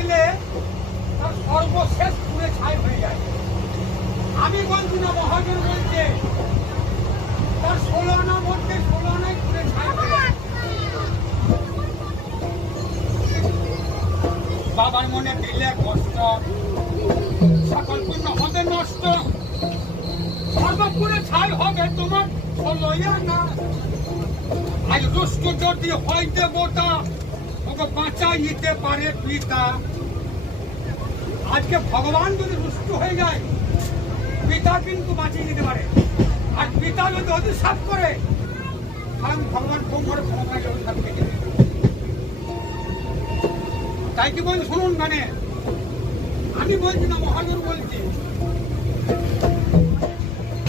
দিলে তার সর্বশেষ পুড়ে ছাই হয়ে যায়। আমি বলছি না, মহাজন বলছে তার 16 আনার মধ্যে 16 আনাই পুড়ে ছাই হয়ে যায়। বাবার মনে দিলে কষ্ট, সকল পূর্ণ হবে নষ্ট, সর্বপুরে ছাই হবে তোমার 16 আনা। আজ দুষ্ট যদি হয় দেবতা, ওকে বাঁচাই নিতে পারে পিতা। আজকে ভগবান যদি রুষ্ট হয়ে যায়, পিতা কিন্তু বাঁচিয়ে দিতে পারে। আর পিতা যদি অভিশাপ করে, তাহলে ভগবান কোমরে ক্ষমতাকে অভিশাপ থেকে দেবে। তাই কি বলছি শুনুন, মানে আমি বলছি না, মহাজন বলছি।